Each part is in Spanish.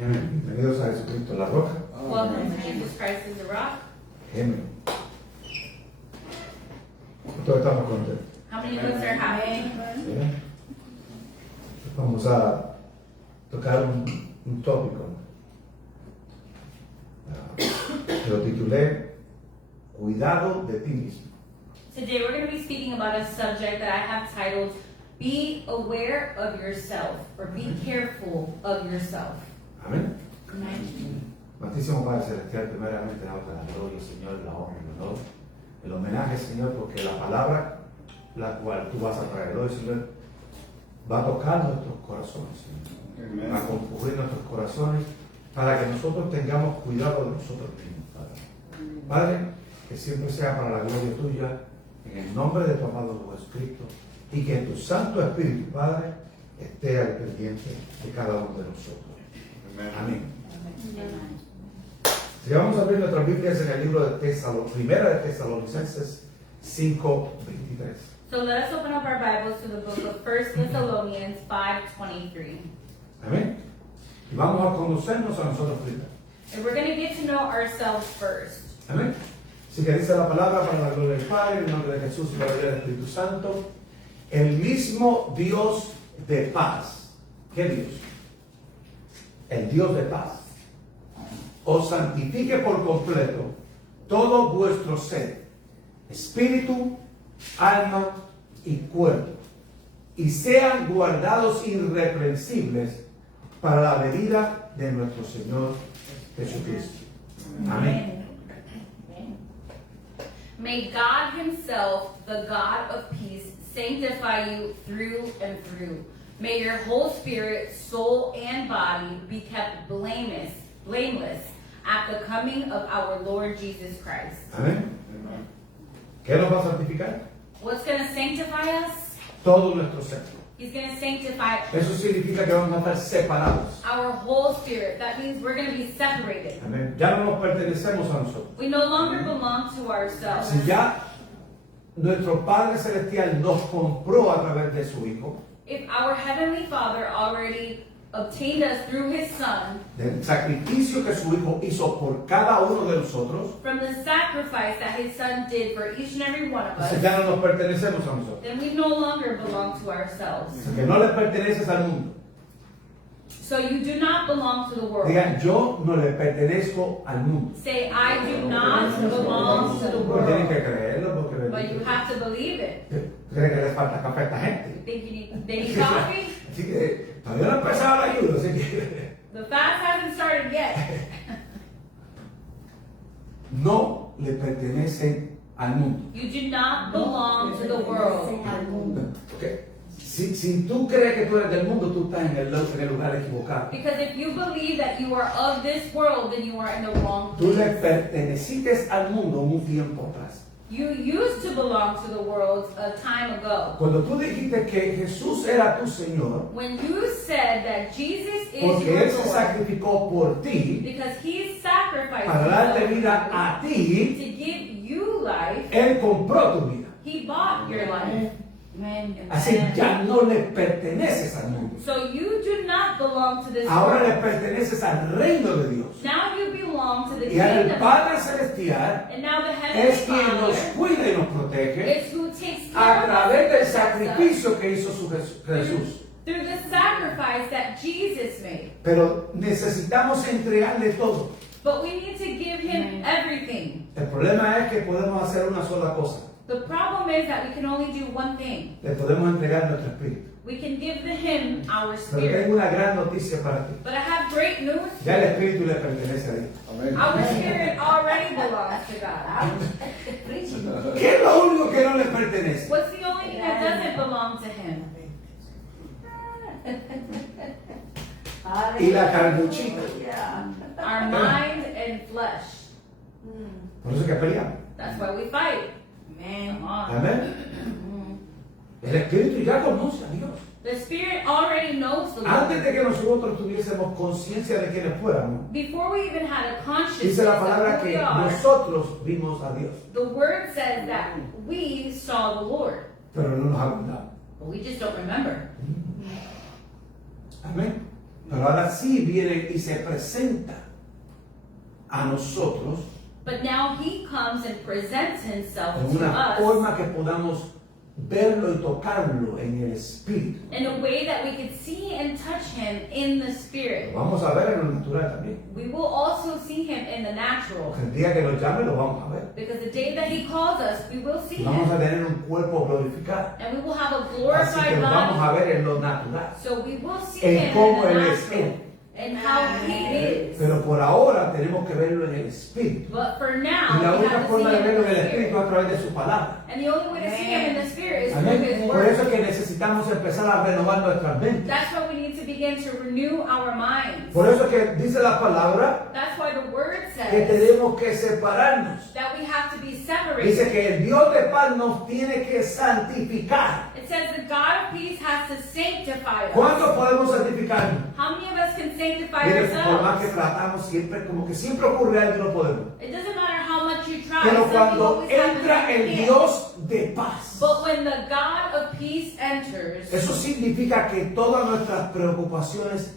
Amén. Bienvenidos a Jesucristo la roca. Welcome to Jesus Christ is the rock. Amén. Todos estamos contentos. How many of us are happy? Bien. Vamos a tocar un tópico. Lo titulé Cuidado de ti mismo. Today we're going to be speaking about a subject that I have titled Be Aware of Yourself, or Be Careful of Yourself. Amén. Santísimo Padre Celestial, primeramente damos la gloria, Señor, la honra y el honor. El homenaje, Señor, porque la palabra la cual tú vas a traer hoy, Señor, va a tocar nuestros corazones, Señor. Va a concurrir nuestros corazones para que nosotros tengamos cuidado de nosotros mismos, Padre. Padre, que siempre sea para la gloria tuya, en el nombre de tu amado Jesucristo, y que tu Santo Espíritu, Padre, esté al pendiente de cada uno de nosotros. Amén. Si vamos a abrir nuestras Biblias en el libro de Primera de Tesalonicenses 5:23. So let us open up our Bibles to the book of 1 Thessalonians 5:23. Amén. Y vamos a conocernos a nosotros primero. And we're going to get to know ourselves first. Amén. Así que dice la palabra para la gloria del Padre, en el nombre de Jesús y para la gloria del Espíritu Santo. El mismo Dios de paz. ¿Qué Dios? El Dios de paz. Os santifique por completo todo vuestro ser, espíritu, alma y cuerpo, y sean guardados irreprensibles para la venida de nuestro Señor Jesucristo. Amén. May God Himself, the God of peace, sanctify you through and through. May your whole spirit, soul, and body be kept blameless at the coming of our Lord Jesus Christ. Amén. ¿Qué nos va a santificar? What's going to sanctify us? Todo nuestro ser. He's going to sanctify Eso significa que vamos a estar separados. our whole spirit. That means we're going to be separated. Amén. Ya no nos pertenecemos a nosotros. We no longer belong to ourselves. Si ya nuestro Padre Celestial nos compró a través de su Hijo, If our Heavenly Father already obtained us through His Son, del sacrificio que su Hijo hizo por cada uno de nosotros, from the sacrifice that His Son did for each and every one of entonces us, ya no nos pertenecemos a nosotros. then we no longer belong to ourselves. O sea, que no le perteneces al mundo. So you do not belong to the world. Digan, yo no le pertenezco al mundo. Say, I do not belong to the Pero tienen que world. creerlo porque But you have to believe it. creen que les falta café a esta You gente. think they need coffee? Así que todavía no ha empezado la ayuda, así que The fast hasn't started yet. no le pertenecen al mundo. You do not belong to the world. Okay. Si tú crees que tú eres del mundo, tú estás en el lugar equivocado. Because if you believe that you are of this world, then you are in the wrong Tú le place. perteneciste al mundo un tiempo atrás. You used to belong to the world a time ago. Cuando tú dijiste que Jesús era tu Señor, When you said that Jesus is porque your Él se Lord, sacrificó por ti, because He sacrificed para darte Himself vida a ti, to give you life, Él compró tu vida. He bought your life. Así ya no le perteneces al mundo. So you do not belong to this Ahora le world. perteneces al reino de Dios. Now you belong to the Y ahora el kingdom. Padre Celestial And now the Heavenly es quien nos Father cuida y nos protege is who takes a care of través del us sacrificio que hizo Jesús. through the sacrifice that Jesus made. Pero necesitamos entregarle todo. But we need to give Him everything. El problema es que podemos hacer una sola cosa. The problem is that we can only do one thing. Le podemos entregar nuestro espíritu. We can give to Him our Pero tengo spirit. una gran noticia para ti. But I have great news. Ya el espíritu le pertenece a Dios. Our spirit already belongs to God. ¿Qué es lo único que no le pertenece? What's the only thing that doesn't belong to Him? Y la carnuchita. Our mind and flesh. Por eso es que peleamos. That's why we fight. Come on. Amén. El espíritu ya conoce a Dios. The spirit already knows the Antes de Lord. que nosotros tuviésemos conciencia de quiénes fuéramos, Before we even had a consciousness dice la palabra of who we que are, nosotros vimos a Dios, the word says that we saw the Lord. pero no nos acordamos. But we just don't remember. Amén. Pero ahora sí viene y se presenta a nosotros But now he comes and presents himself en to una us forma que podamos verlo y tocarlo en el Espíritu. in a way that we could see and touch him in the Lo spirit. vamos a ver en lo natural también. We will also see him in the natural. Porque el día que nos llame lo vamos a ver. Because the day that he calls us, we will see Vamos a him. tener un cuerpo glorificado. And we will have a Así que glorified lo vamos a body. ver en lo natural. So we will see En him cómo in the él es natural. él. And how he is. Pero por ahora tenemos que verlo en el Espíritu. But for Y now, la we única have to see forma de him verlo in en el the Espíritu spirit. es a través de su palabra. And the only way to see him in the spirit is through Amén. his Por eso es word. que necesitamos empezar a renovar nuestras mentes. That's why we need to begin to renew our minds. Por eso es que dice la palabra That's why the word que says tenemos que separarnos. that we have to be Dice separated. que el Dios de paz nos tiene que santificar. It says the God of peace has to sanctify us. ¿Cuántos podemos santificarnos? How many of us can sanctify Mire, por más que ourselves? tratamos siempre, como que siempre ocurre algo y no podemos. It doesn't matter how much you try. Pero Something cuando always happens entra that you el can't. Dios de paz, But when the God of peace enters, eso significa que todas nuestras preocupaciones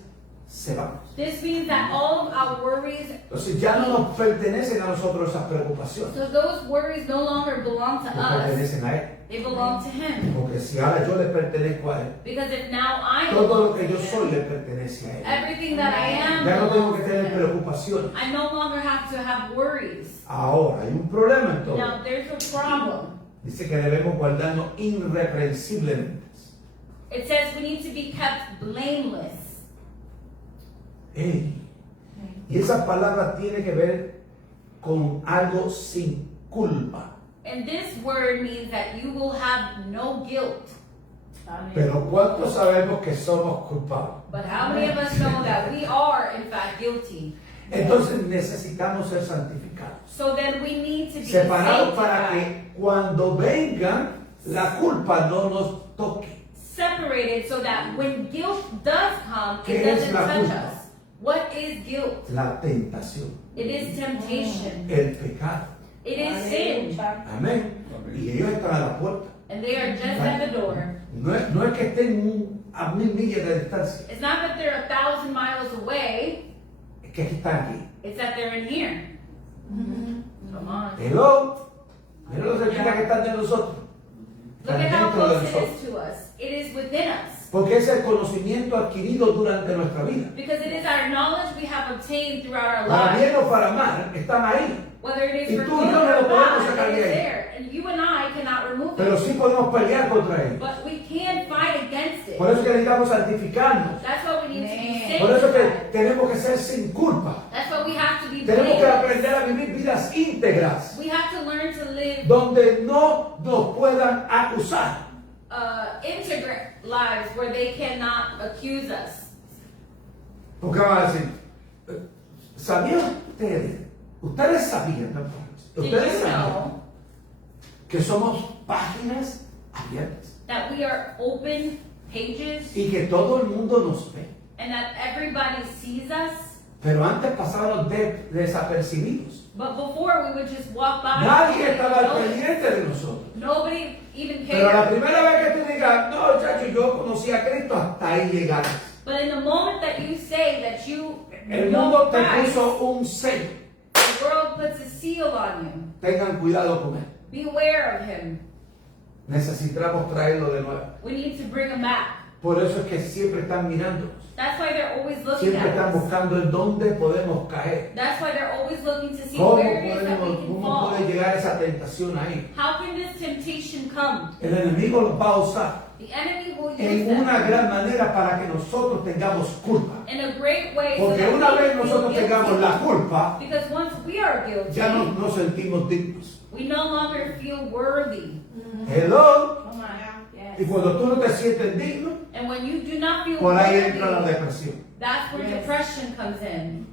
se van. this means that all of our worries, Entonces ya no nos pertenecen a nosotros esas preocupaciones, so those worries no longer belong to no us. pertenecen a Él. They belong to Him. Porque si ahora yo le pertenezco a Él, Because if now I todo belong lo to que yo Him, soy le pertenece a Él. everything that I am Ya no tengo belongs que to tener Him. preocupaciones. I no longer have to have worries. Ahora hay un problema en todo. Now there's a problem. Dice que debemos guardarnos irreprensiblemente. It says we need to be kept blameless. Ey. Y esa palabra tiene que ver con algo sin culpa. And this word means that you will have no guilt. Pero ¿cuántos sabemos que somos culpables? But how many of us know that we are in fact guilty? Entonces necesitamos ser santificados. So then we need to be Separados para sanctified, que cuando vengan la culpa no nos toque. separated so that when guilt does come, it ¿Qué es doesn't la touch culpa? us. What is guilt? La tentación, It is temptation. el pecado. It is sin. Amén. Y ellos están a la puerta. And they are just at the door. No es que estén a 1000 millas de distancia. It's not that they're 1,000 miles away, Es que están aquí. it's that they're in here. Come on. Hello. Mira lo cerquita que están de nosotros. Look Están at how dentro de close it nosotros. is to us. It is within us. Porque es el conocimiento adquirido durante nuestra vida. Because it is our knowledge we have obtained throughout our Para bien lives. o para mal, están ahí. Whether it Y is for tú y good yo no or lo podemos bad, sacar it de is ahí. there. And you and I cannot remove Pero it. sí podemos pelear contra él. But we can fight against it. Por eso es que necesitamos santificarnos. That's why we need to be Por eso es que sanctified. tenemos que ser sin culpa. That's why we have to be Tenemos que blameless. aprender a vivir vidas íntegras, We have to learn to live donde no nos puedan acusar. integrate lives where they cannot accuse us. Porque van a decir, ¿sabían ustedes? Ustedes sabían, ¿no? Did Ustedes you sabían know que somos páginas abiertas that we are open pages y que todo el mundo nos ve. and that everybody sees us? Pero antes pasábamos desapercibidos. But before we would just walk by. Nadie estaba al Nobody- pendiente de nosotros. Nobody even Pero la cared. primera vez que tú digas, no, chacho, yo conocí a Cristo, hasta ahí llegaste. But in the moment that you say that you El know mundo te Christ, puso un sello. the world puts a seal on you. Tengan cuidado con él. Beware of him. Necesitamos traerlo de nuevo. We need to bring him back. Por eso es que siempre están mirándonos. That's why they're always looking Siempre at están us. buscando en dónde podemos caer. That's why they're always looking to see ¿Cómo, where it is that we can cómo fall. puede llegar esa tentación ahí? How can this temptation come? El enemigo los va a usar The enemy will use en them una gran manera para que nosotros tengamos culpa. in a great way so Porque that una we vez feel nosotros guilty. tengamos la culpa, Because once we are guilty, ya no nos sentimos dignos. we no longer feel worthy. Hello. Y Yes. cuando tú no te sientes digno, And when you do not feel por ahí entra la worthy, depresión. that's where depression comes in.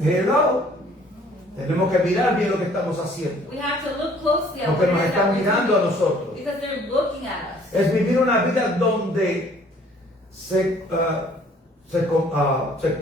Hello. Tenemos que mirar bien lo que estamos haciendo. We have to look closely at what Porque it nos is that están we're mirando a doing. nosotros. Because they're looking at us. Es vivir una vida donde se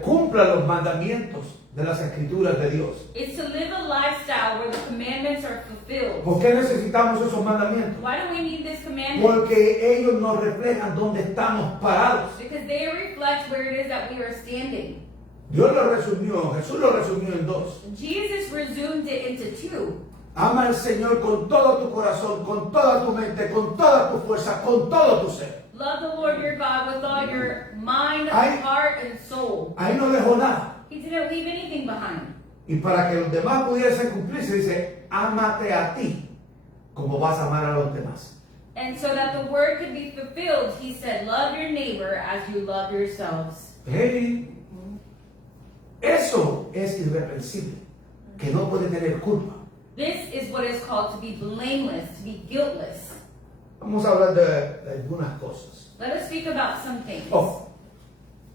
cumplan los mandamientos de las escrituras de Dios. is to live a lifestyle where the commandments are fulfilled. ¿Por qué necesitamos esos mandamientos? Why do we need this commandment? Porque ellos nos reflejan dónde estamos parados. Because they reflect where it is that we are standing. Dios lo resumió, Jesús lo resumió en dos. Jesus resumed it into two. Ama al Señor con todo tu corazón, con toda tu mente, con toda tu fuerza, con todo tu ser. Love the Lord your God with all your mind, Ay. heart, and soul. Ahí no dejó nada. He didn't leave anything behind. Y para que los demás pudiesen cumplirse, dice, ámate a ti como vas a amar a los demás. And so that the word could be fulfilled, he said, love your neighbor as you love yourselves. Hey, eso es irreprensible, que no puede tener culpa. This is what is called to be blameless, to be guiltless. Vamos a hablar de algunas cosas. Let us speak about some things. Oh,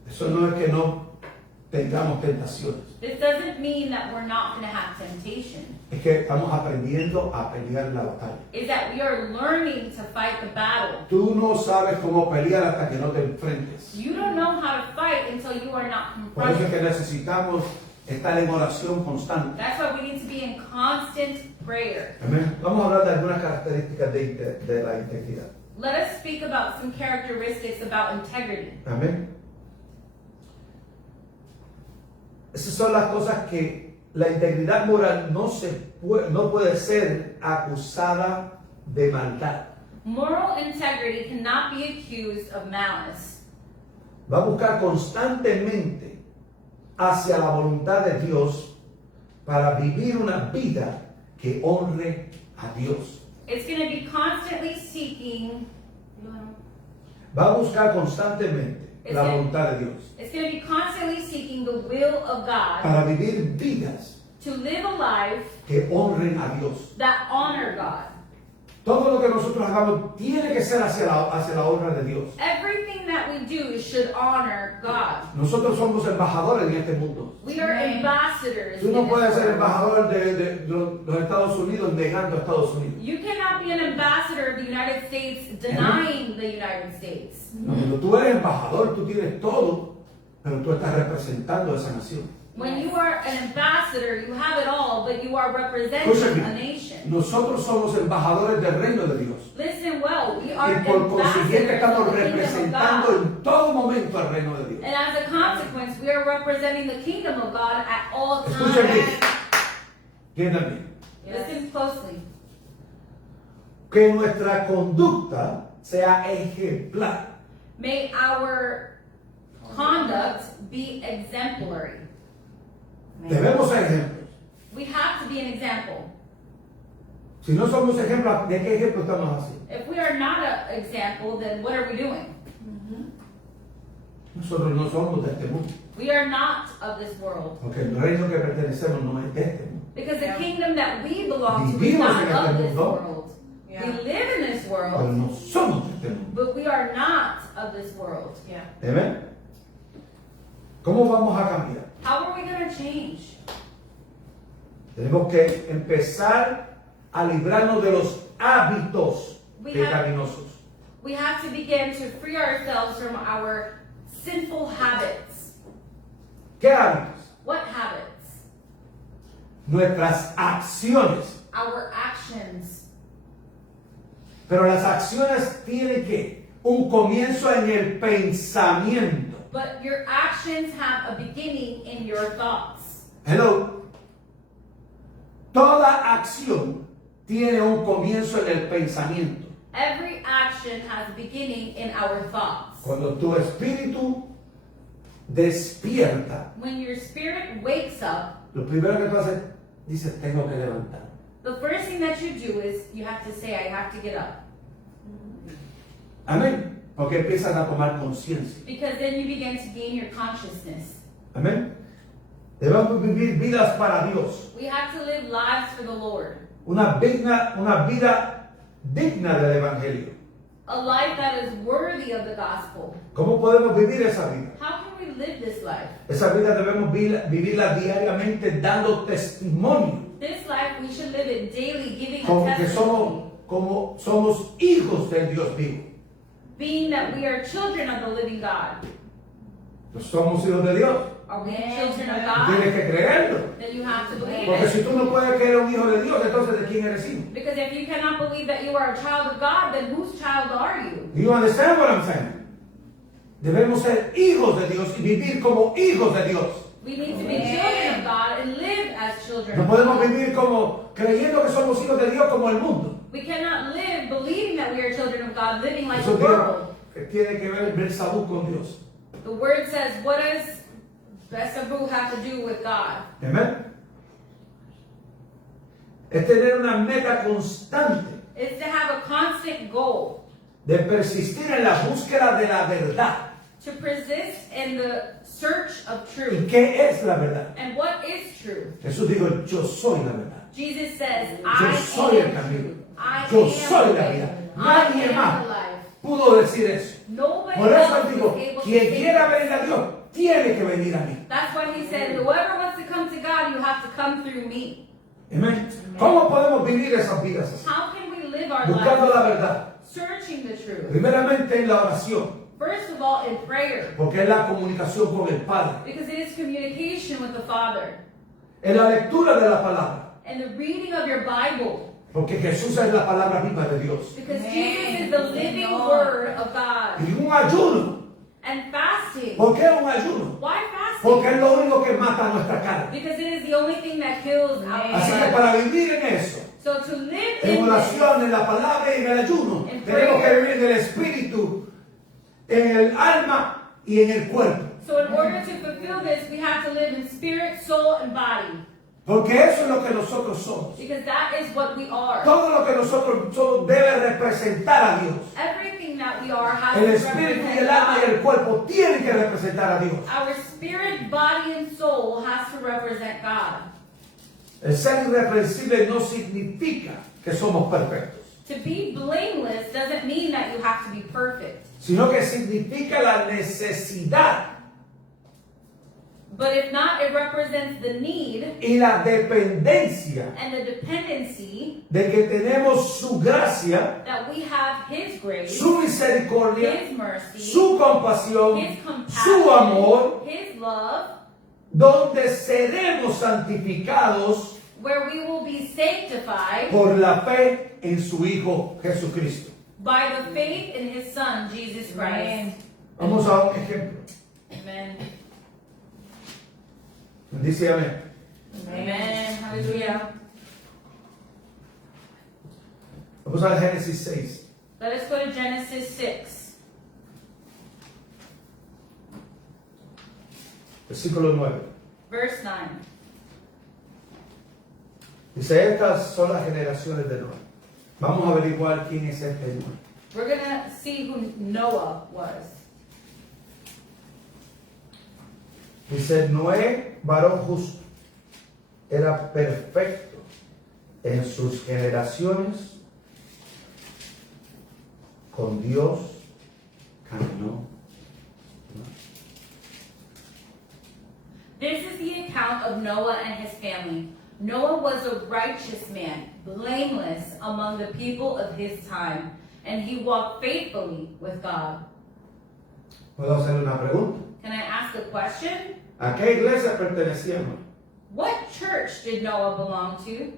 eso no es que no tengamos tentaciones. This doesn't mean that we're not going to have temptation. Es que estamos aprendiendo a pelear la batalla. Is that we are learning to fight the battle. Tú no sabes cómo pelear hasta que no te enfrentes. You don't know how to fight until you are not Por eso es confronted. que necesitamos estar en oración constante. That's why we need to be in constant prayer. Amén. Vamos a hablar de algunas características de la integridad. Let us speak about some characteristics about integrity. Amén. Esas son las cosas que la integridad moral no puede ser acusada de maldad. Moral integrity cannot be accused of malice. Va a buscar constantemente hacia la voluntad de Dios para vivir una vida que honre a Dios. It's going to be constantly seeking. Va a buscar constantemente la voluntad de Dios It's going to be constantly seeking the will of God para vivir vidas to live a life que honren a Dios. that honor God. Todo lo que nosotros hagamos tiene que ser hacia la honra de Dios. Everything that we do should honor God. Nosotros somos embajadores en este mundo. We are ambassadors. Tú in no this puedes ser world. embajador de los Estados Unidos negando a Estados Unidos. You cannot be an ambassador of the United States denying the United States. No, cuando tú eres embajador, tú tienes todo, pero tú estás representando a esa nación. When you are an ambassador, you have it all, but you are representing Escúchame, a nation. nosotros somos embajadores del reino de Dios. Listen well, we are Y por consiguiente ambassadors estamos of the kingdom of representando God. en todo momento al reino de Dios. And as a consequence, we are representing the kingdom of God at all Escuchen bien. times. Entiendan bien. Listen closely. Que nuestra conducta sea ejemplar. May our conduct be exemplary. Debemos ser ejemplos. We have to be an example. Si no somos ejemplos, ¿de qué ejemplo estamos haciendo? If we are not an example, then what are we doing? Nosotros no somos de este mundo. We are not of this world. Porque el reino que pertenecemos no es de este mundo. Because the kingdom that we belong to is Vivimos not en este of this mundo. world. Yeah. We live in this Pero world, no somos de este mundo. but we are not of this world. Yeah. ¿Amén? ¿Cómo vamos a cambiar? How are we going to change? Tenemos que empezar a librarnos de los hábitos We have- pecaminosos. We have to begin to free ourselves from our sinful habits. ¿Qué hábitos? What habits? Nuestras acciones. Our actions. Pero las acciones tienen que un comienzo en el pensamiento. But your actions have a beginning in your thoughts. Hello. Toda acción tiene un comienzo en el pensamiento. Every action has a beginning in our thoughts. Cuando tu espíritu despierta, When your spirit wakes up, lo primero que tú haces, dices, tengo que levantar. the first thing that you do is you have to say, I have to get up. Amén. Porque empiezas a tomar conciencia. Because then you begin to gain your consciousness. Amén. Debemos vivir vidas para Dios. We have to live lives for the Lord. Una vida digna del Evangelio. A life that is worthy of the gospel. ¿Cómo podemos vivir esa vida? How can we live this life? Esa vida debemos vivirla diariamente dando testimonio. This life, we should live it daily, giving Como a que testimony. somos hijos del Dios vivo. Being that we are children of the living God. Somos hijos de Dios. Are we Amen. children of Tienes God? que creer Porque it. si tú no puedes que eres un hijo de Dios, entonces ¿de quién eres hijo? Because if you cannot believe that you are a child of God, then whose child are you? Do you understand what I'm saying? Debemos ser hijos de Dios y vivir como hijos de Dios. We need to be children of God and live as children No of podemos God. vivir como creyendo que somos hijos de Dios como el mundo. We cannot live believing that we are children of God, living like the Eso world. tiene que ver Beelzebú con Dios. The word says, what does Beelzebub have to do with God? Amén. Es tener una meta constante It's to have a constant goal, de persistir en la búsqueda de la verdad. to persist in the search of ¿Y truth. qué es la verdad? And what is truth? Jesús dijo, yo soy la verdad. Jesus says, Yo I soy el am camino. truth. I Yo am soy the la way. vida. I Nadie am más the life. pudo decir eso. Nobody Por eso else él is dijo, able to quien say quiera that. venir a Dios, tiene que venir a mí. That's what he said. Whoever wants to come to God, you have to come through me. Amén. ¿Cómo podemos vivir esas vidas así? How can we live our Buscando lives la verdad. searching the truth? Primeramente en la oración, First of all, in prayer, porque es la comunicación con el Padre. because it is communication with the Father. En la lectura de la palabra, And the reading of your Bible, porque Jesús es la palabra viva de Dios. because Jesus is the living Word of God. Y un ayuno. And fasting. ¿Por qué un ayuno? Why fasting? Porque es lo único que mata nuestra carne. Because it is the only thing that kills our Así que flesh. para vivir en eso, So to live en in this, oración, en la palabra y en el ayuno, En tenemos que prayer. vivir en el espíritu, en el alma y en el cuerpo. so in order to fulfill this, we have to live in spirit, soul, and body. Porque eso es lo que nosotros somos. Because that is what we are. Todo lo que nosotros somos debe representar a Dios. Everything that we are has El to espíritu y represent el alma y God. el cuerpo tienen que representar a Dios. Our spirit, body, and soul has to represent God. El ser irreprensible no significa que somos perfectos, To be blameless doesn't mean that you have to be perfect. sino que significa la necesidad But if not, it represents the need y la dependencia and the dependency de que tenemos su gracia, that we have His grace, su misericordia, His mercy, su compasión, His su compassion, amor, His love, donde seremos santificados where we will be sanctified por la fe en su Hijo Jesucristo. by the faith in His Son, Jesus Christ. Vamos a un ejemplo. Amen. Dice amén. Amen. Hallelujah. Vamos a Génesis 6. Let us go to Genesis 6, Versículo 9. verse 9. Dice, estas son las generaciones de Noé. Vamos a averiguar quién es este Noé. We're going to see who Noah was. Dice, Noé, varón justo, era perfecto en sus generaciones, con Dios caminó. This is the account of Noah and his family. Noah was a righteous man, blameless among the people of his time, and he walked faithfully with God. ¿Puedo hacer una pregunta? Can I ask a question? ¿A qué iglesia pertenecía Noé? What church did Noah belong to?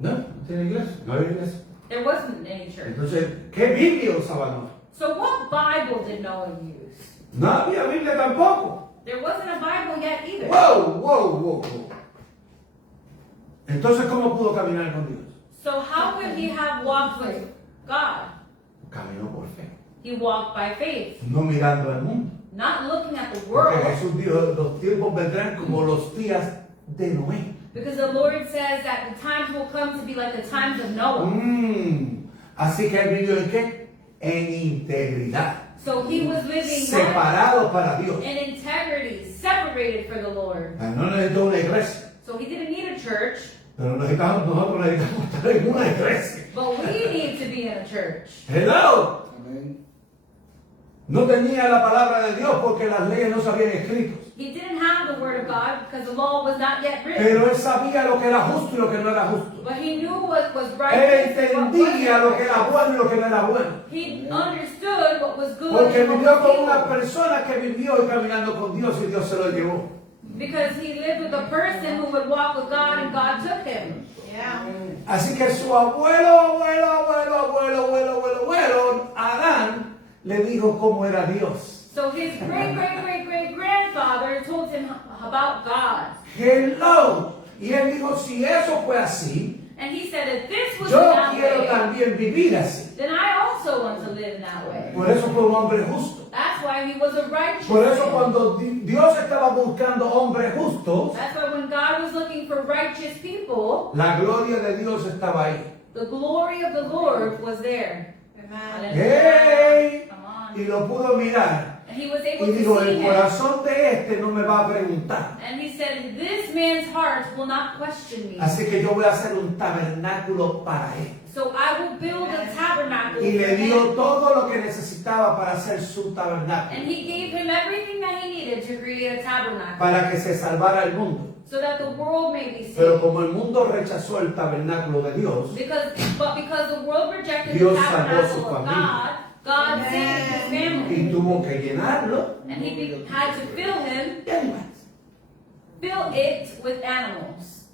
No, no tiene iglesia, no había iglesia. There wasn't any church. Entonces, ¿qué Biblia usaba Noé? So what Bible did Noah use? No había Biblia tampoco. There wasn't a Bible yet either. Wow. Entonces, ¿cómo pudo caminar con Dios? So how would he have walked with God? Caminó por fe, He walked by faith, no mirando al mundo. not looking at the Porque world. Jesús dijo, los tiempos vendrán como los días de Noé. Because the Lord says that the times will come to be like the times of Noah. Así que él vivió en qué? En integridad. So he was living Separado para Dios. in integrity, separated for the Lord. No necesitó una iglesia. So he didn't need a church, Pero nosotros necesitamos estar en una iglesia. but we need to be in a church. Hello. Amén. No tenía la palabra de Dios porque las leyes no se habían escrito. He didn't have the word of God because the law was not yet written. Pero él sabía lo que era justo y lo que no era justo. But he knew what was right. Él entendía lo que era bueno y lo que no era bueno. He understood what was good Porque and what vivió was con evil. una persona que vivió y caminando con Dios y Dios se lo llevó. Because he lived with a person who would walk with God and God took him. Yeah. Así que su abuelo, Adán, le dijo cómo era Dios. So his great-great-great-great-grandfather told him about God. Hello. Y él dijo, si eso fue así, And he said, if this was yo that quiero way, también vivir así. then I also want to live in that way. Por eso fue un hombre justo. That's why he was a righteous Por eso man. cuando Dios estaba buscando hombres justos, That's why when God was looking for righteous people, la gloria de Dios estaba ahí. the glory of the Lord was there. Amen. ¡Hey! Come on. Y lo pudo mirar. And he was able Y dijo, to see el him. corazón de este no me va a preguntar. And he said, this man's heart will not question me. Así que yo voy a hacer un tabernáculo para él. So I will build a tabernacle Y for le dio him. todo lo que necesitaba para hacer su tabernáculo. And he gave him everything that he needed to create a tabernacle. Para que se salvara el mundo. So that the world may be Pero saved. como el mundo rechazó el tabernáculo de Dios, Because the world rejected Dios the salvó su tabernacle of familia. God Amen. saved his y family. tuvo que llenarlo, And he had to fill him, de animales. fill it with animals.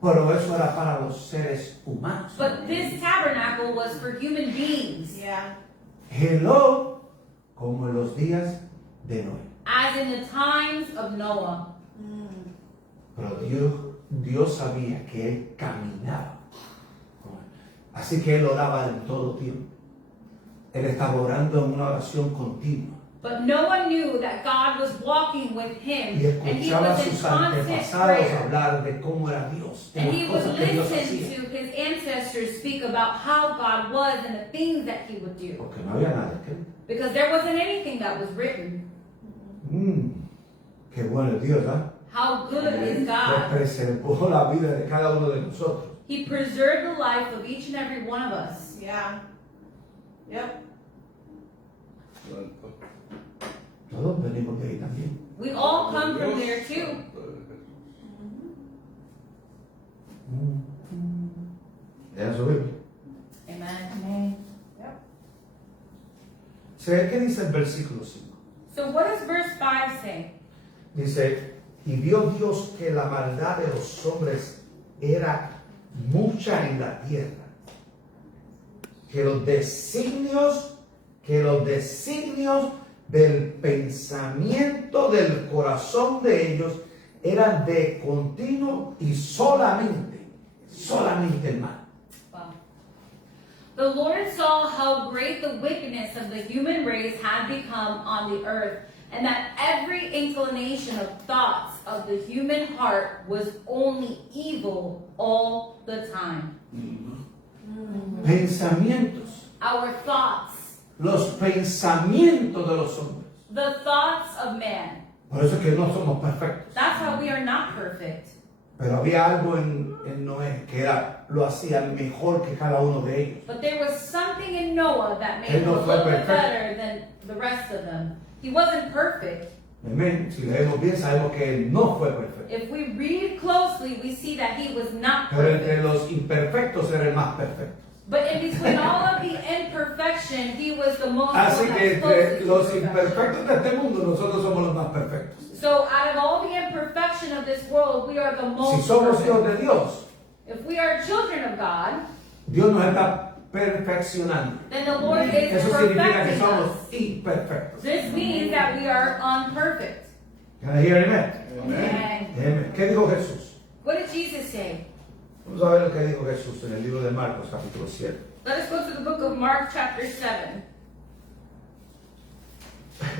Pero eso era para los seres humanos. But this tabernacle was for human beings. Yeah. Hello, como en los días de Noé. As in the times of Noah. Pero Dios sabía que él caminaba. Así que él oraba en todo tiempo. Él estaba orando en una oración continua. But Noah knew that God was walking with him. Y And he escuchaba a was in sus constant antepasados prayer. hablar de cómo era Dios. De And las he would cosas que Dios listen hacía. to his ancestors speak about how God was and the things that he would do. Porque no había nada escrito. Because there wasn't anything that was written. Qué bueno es Dios, ¿ah? How good is Él God? preservó la vida de cada uno de nosotros. He preserved the life of each and every one of us. Yeah. Yep. Todos venimos de ahí también. We all come from there too. Lean su Biblia. Amen. ¿Qué dice el versículo 5? So what does verse 5 say? Dice, y vio Dios que la maldad de los hombres era mucha en la tierra, que los designios del pensamiento del corazón de ellos eran de continuo y solamente el mal. Wow. The Lord saw how great the wickedness of the human race had become on the earth, and that every inclination of thoughts of the human heart was only evil all the time. Pensamientos, Our thoughts, los pensamientos de los hombres. the thoughts of man. Por eso es que no somos perfectos. That's how we are not perfect. Pero había algo en Noé que lo hacía mejor que cada uno de ellos. But there was something in Noah that made Él him no a fue little bit perfecto. better than the rest of them. He wasn't perfect. Amén. Si leemos bien, sabemos que él no fue perfecto. If we read closely, we see that he was not Pero entre perfect. los imperfectos era el más perfecto. But in between all of the imperfection, he was the most Así one que that's entre closest to los perfection. imperfectos de este mundo, nosotros somos los más perfectos. So out of all the imperfection of this world, we are the Si most somos hijos perfect. de Dios, If we are children of God, Dios nos está perfeccionando. then the Lord is Eso significa que perfecting somos us. imperfectos. This means that we are unperfect. Can I hear amen? Amen. Amen. ¿Qué dijo Jesús? What did Jesus say? Vamos a ver lo que dijo Jesús en el libro de Marcos, capítulo 7. Let us go to the book of Mark, chapter 7,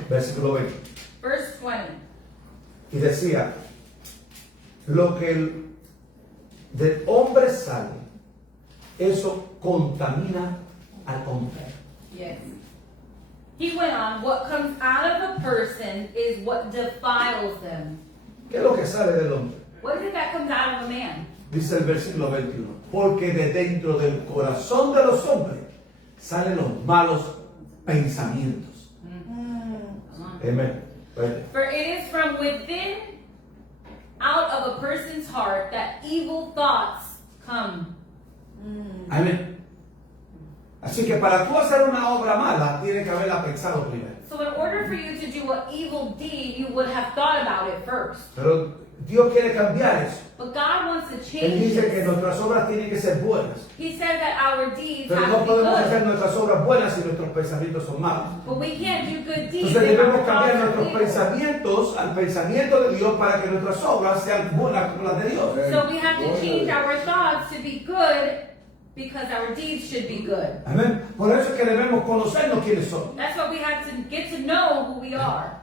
Versículo 20. verse 20. Y decía, lo que del hombre sale, eso contamina al hombre. Yes. He went on, what comes out of a person is what defiles them. ¿Qué es lo que sale del hombre? What is it that comes out of a man? Dice el versículo 21. Porque de dentro del corazón de los hombres salen los malos pensamientos. Amén. For it is from within, out of a person's heart, that evil thoughts come. Amén. Así que para tú hacer una obra mala, tienes que haberla pensado primero. So in order for you to do an evil deed, you would have thought about it first. Pero Dios quiere cambiar eso. But God wants to Él change dice que this. nuestras obras tienen que ser buenas. He said that our deeds Pero have no to be podemos good. hacer nuestras obras buenas si nuestros pensamientos son malos. But we can't do good deeds. Entonces if our debemos cambiar thoughts are nuestros evil. pensamientos al pensamiento de Dios para que nuestras obras sean buenas como las de Dios. So we have to change our thoughts to be good because our deeds should be good. Amén. Por eso es que debemos conocernos quiénes somos. That's why we have to get to know who we are.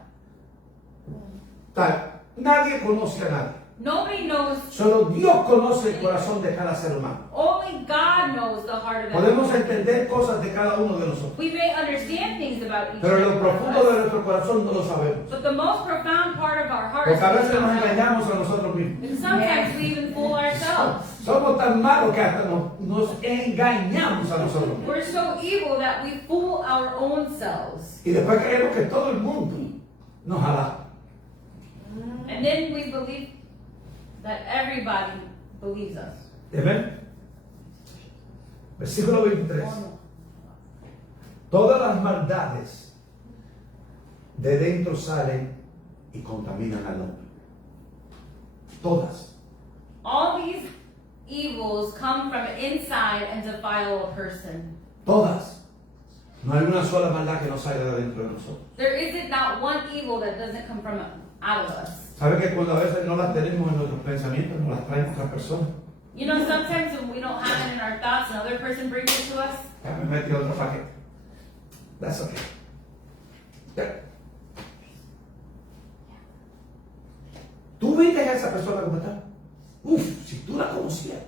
Tal, nadie conoce a nadie. Nobody knows. Solo Dios conoce el corazón de cada ser humano. Only God knows the heart of Podemos everyone. entender cosas de cada uno de nosotros, We may understand things about each pero other, lo profundo de nuestro corazón no lo sabemos. but the most profound part of our hearts Porque a we veces don't nos know. engañamos a nosotros mismos. And sometimes we even fool ourselves. Somos tan malos que hasta nos engañamos a nosotros mismos. We're so evil that we fool our own selves. Y después creemos que todo el mundo nos alaba. And then we believe that everybody believes us. Amén. Versículo 23. Todas las maldades de dentro salen y contaminan al hombre. Todas. All these evils come from inside and defile a person. Todas. No hay una sola maldad que no salga de dentro de nosotros. There isn't not one evil that doesn't come from out of us. ¿Sabe que cuando a veces no las tenemos en nuestros pensamientos, nos las traen otras personas? You know, sometimes when we don't have it in our thoughts, another person brings it to us. Ya me metí otro paquete. That's okay. Ya. ¿Tú viste a esa persona como está? Uf, si tú la conocieras.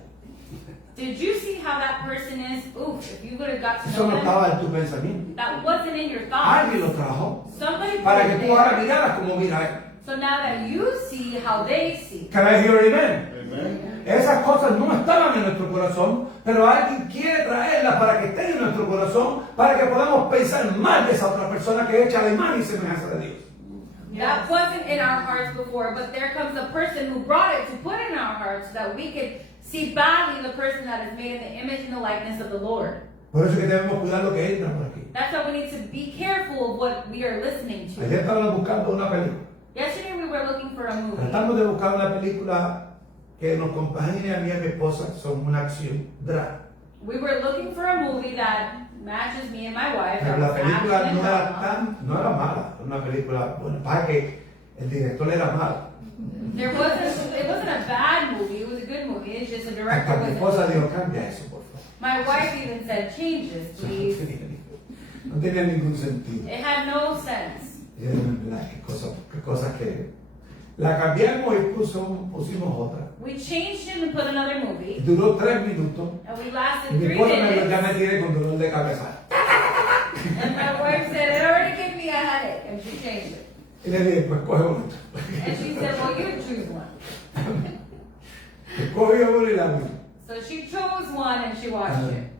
Did you see how that person is? Oof, if you would have got to Eso know no them, estaba en tu pensamiento. that wasn't in your Alguien thoughts. lo trajo Somebody para put que it tú ahora there. miraras como mira él. So now that you see how they see. Can I hear amen? Amen. Esas cosas no estaban en nuestro corazón, pero alguien quiere traerlas para que estén en nuestro corazón, para que podamos pensar mal de esa otra persona que echa de imagen y semejanza de Dios. That wasn't in our hearts before, but there comes a person who brought it to put in our hearts so that we could see badly the person that is made in the image and the likeness of the Lord. Por eso es que debemos cuidar lo que entra por aquí. That's why we need to be careful of what we are listening to. Ayer estábamos buscando una película. Yesterday we were looking for a movie. Tratamos de buscar una película que nos compagine a mí y a mi esposa, son una acción drama. We were looking for a movie that matches me and my wife. Pero That la was película action no and era drama. no era mala, era una película, bueno, para que el director era malo. It wasn't a bad movie, it was a good movie, it's just the director Hasta mi esposa wasn't. dijo, cambia eso, por favor. My wife even said, change this, please. No tenía ningún sentido. It had no sense. Y yo, ¿verdad? Qué cosas que... La cambiamos y pusimos otra. We changed it and put another movie, Duró 3 minutos and we y lasted mi 3 esposa ya minutes. me tiré con dolor de cabeza. And my wife said, it already gave me a headache, and she changed it. Y le dije, pues coge uno. And she said, well, you choose one. Cogió uno y la vi. So she chose one and she watched it.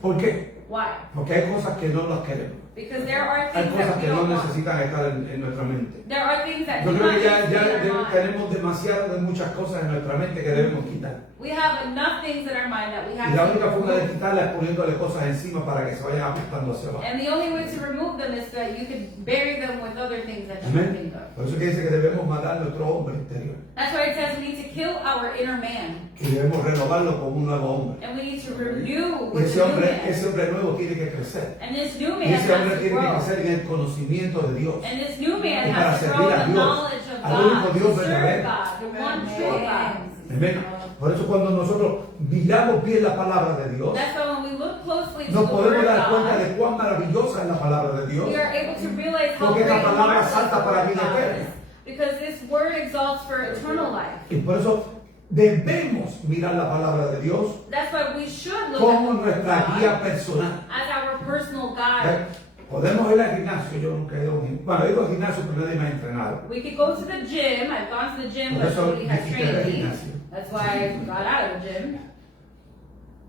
¿Por qué? Why? Porque hay cosas que no las queremos. Because there are Hay things cosas that we que no don't want. necesitan estar en nuestra mente. There are things that Yo do creo not que ya need to be in our mind. tenemos demasiado de muchas cosas en nuestra mente que debemos quitar. We have enough things in our mind that we Y have la to única forma de remove. quitarlas es poniéndole cosas encima para que se vayan apretando hacia abajo. And the only way to remove them is that you can bury them with other things that you can think Amén. of. Por eso que dice que debemos matar nuestro hombre interior. That's why it says we need to kill our inner man. Y debemos renovarlo como un nuevo hombre. And we need to renew Y with ese the new hombre, man. ese hombre nuevo tiene que crecer. And this new Y man ese hombre has to tiene que grow. crecer en el conocimiento de Dios. And this new Y man para has to servir grow a in the Dios, knowledge of al único God, Dios to serve verdadero. God, the one true God. Amén. Por eso cuando nosotros miramos bien la palabra de Dios, That's why when we look closely to nos the Word podemos of dar cuenta God, de cuán maravillosa es la palabra de Dios. we are able to realize how Porque great esta and palabra marvelous salta the para Word of vida God eterna. is. Because this Word exalts for eternal life. Y por eso debemos mirar la palabra de Dios That's why we should look como at the Word of nuestra guía God personal. as our personal ¿Eh? guide. Podemos ir al gimnasio, yo nunca he ido a un gimnasio. Bueno, he ido al gimnasio, pero nadie me ha entrenado. We could go to the gym. I've gone to the gym, Por but eso nobody has me quité del trained me. gimnasio. That's why I got out of the gym.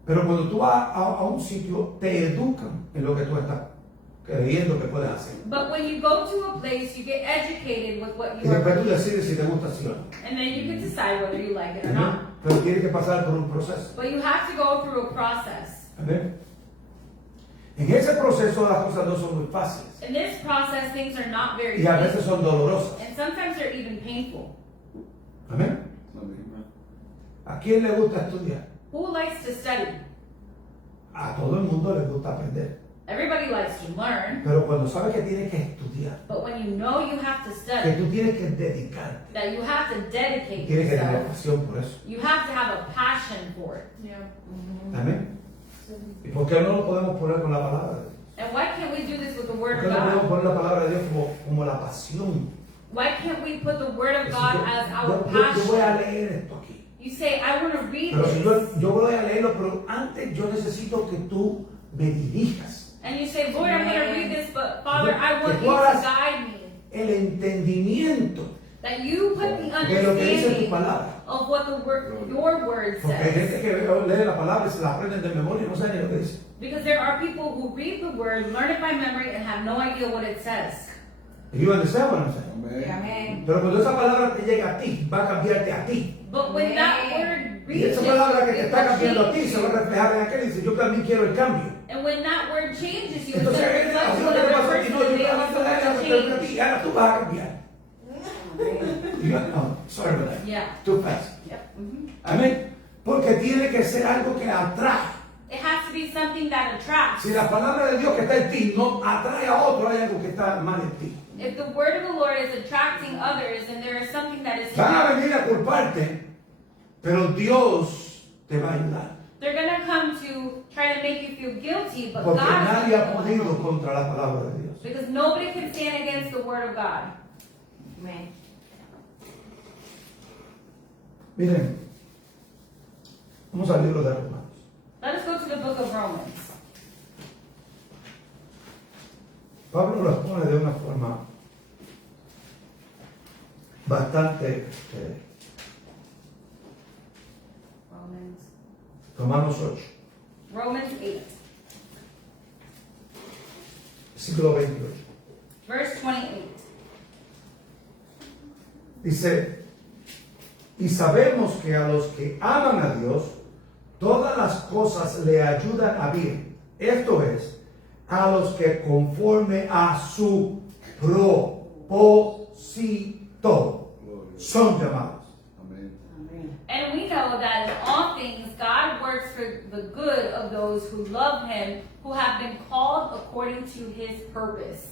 Pero cuando tú vas a un sitio, te educan en lo que tú estás creyendo que puedes hacer. But when you go to a place, you get educated with what Y you después tú are, decides si te gusta sí o no. and then you can decide whether you like it or Amén. not. Pero tienes que pasar por un proceso. But you have to go through a process. Amén. En ese proceso las cosas no son muy fáciles In this process, things are not very y a veces easy. son dolorosas. And sometimes they're even painful. Amén. ¿A quién le gusta estudiar? Who likes to study? A todo el mundo le gusta aprender. Everybody likes to learn, Pero cuando sabes que tienes que estudiar, but when you know you have to que study, tú tienes que dedicarte, that you have to dedicate tienes que tener yourself, pasión por eso. you have to have a passion for it. Yeah. Amén. ¿Y por qué no lo podemos poner con la palabra de Dios? And why can't we do this with the ¿Por Word qué of no podemos God? poner la palabra de Dios como la pasión? Why can't we put the Word of God as our Yo voy a passion? leer esto aquí. You say, I want to read Pero si this. yo voy a leerlo, pero antes yo necesito que tú me dirijas. And you say, Lord, I'm going to read this, but Father, I want Que you tú to hagas guide me. el entendimiento That you put the de lo que dice tu understanding palabra. of what your word Porque hay gente says. que lee la palabra y se la aprenden de memoria y no saben ni lo que dice. Because there are people who read the word, learn it by memory, and have no idea what it says. You understand what I'm saying? Amén. Pero cuando esa palabra te llega a ti, va a cambiarte a ti. But when that word Y reaches esa you, palabra que te it está will cambiando a ti change se va a you. reflejar en aquel y dice, yo también quiero el cambio. And when that word changes you, it's going Entonces, to reflect así to lo que te another pasa a ti, person, no, yo and they también also te want to a change. ti, ahora tú vas a cambiar. No, sorry about that. Yeah. Too fast. Yep. Mhm. Amén. Porque tiene que ser algo que atrae. It has to be something that attracts. Si la palabra de Dios que está en ti no atrae a otro, hay algo que está mal en ti. If the word of the Lord is attracting others, then there is something that is Van a venir a culparte, pero Dios te va a ayudar. They're going to come to try to make you feel guilty, but Porque God is nadie ha going to podido help you. contra la palabra de Dios. Because nobody can stand against the word of God. Amén. Miren, vamos al libro de Romanos. Let us go to the book of Romans. Pablo lo pone de una forma bastante... Romanos 8, Romans 8, versículo 28. verse 28. Dice, y sabemos que a los que aman a Dios, todas las cosas le ayudan a bien. Esto es, a los que conforme a su propósito son llamados. And we know that in all things God works for the good of those who love him, who have been called according to his purpose.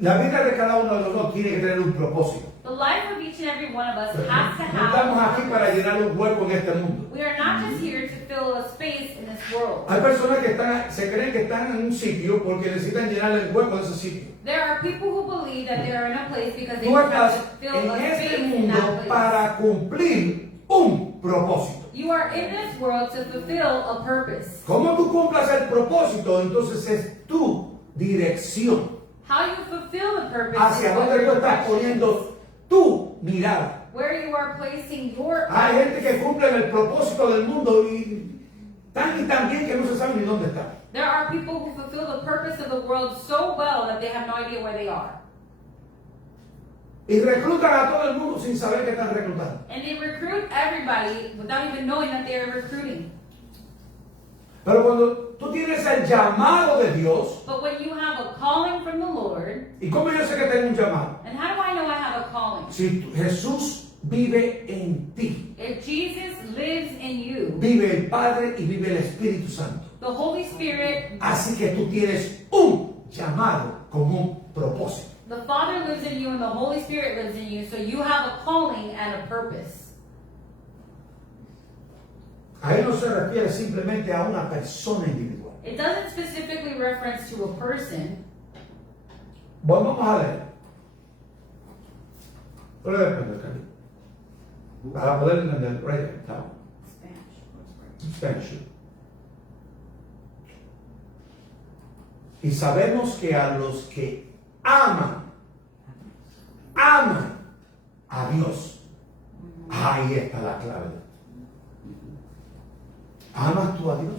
La vida de cada uno de los dos tiene que tener un propósito. The life of each and every one of us No has to estamos aquí have. para llenar un hueco en este mundo. We are not just here to fill a space in this world. Hay personas que se creen que están en un sitio porque necesitan llenar el hueco de ese sitio. There are people who believe that they are in a place because they Tú have estás to fill en a este space in mundo that place. para cumplir un propósito. You are in this world to fulfill a purpose. Como tú cumplas el propósito, entonces es tu dirección. How you fulfill the purpose is Hacia what dónde tú your estás direction is. poniendo tu mirada. Where you are placing your Hay gente que cumple el propósito del mundo y tan bien que no se sabe ni dónde está. There are people who fulfill the purpose of the world so well that they have no idea where they are. Y reclutan a todo el mundo sin saber que están reclutando. And they recruit everybody without even knowing that they are recruiting. Pero cuando tú tienes el llamado de Dios, But when you have a calling from the Lord, ¿y cómo yo sé que tengo un llamado? and how do I know I have a calling? Si Jesús vive en ti, If Jesus lives in you, vive el Padre y vive el Espíritu Santo. the Holy Spirit, Así que tú tienes un llamado con un propósito. the Father lives in you and the Holy Spirit lives in you, so you have a calling and a purpose. A él no se refiere simplemente a una persona individual. It doesn't specifically reference to a person. Vamos a leer. Pero depende, Cali. Para poder entender, write it down. Spanish. Y sabemos que a los que aman a Dios, ahí está la clave. ¿Amas tú a Dios?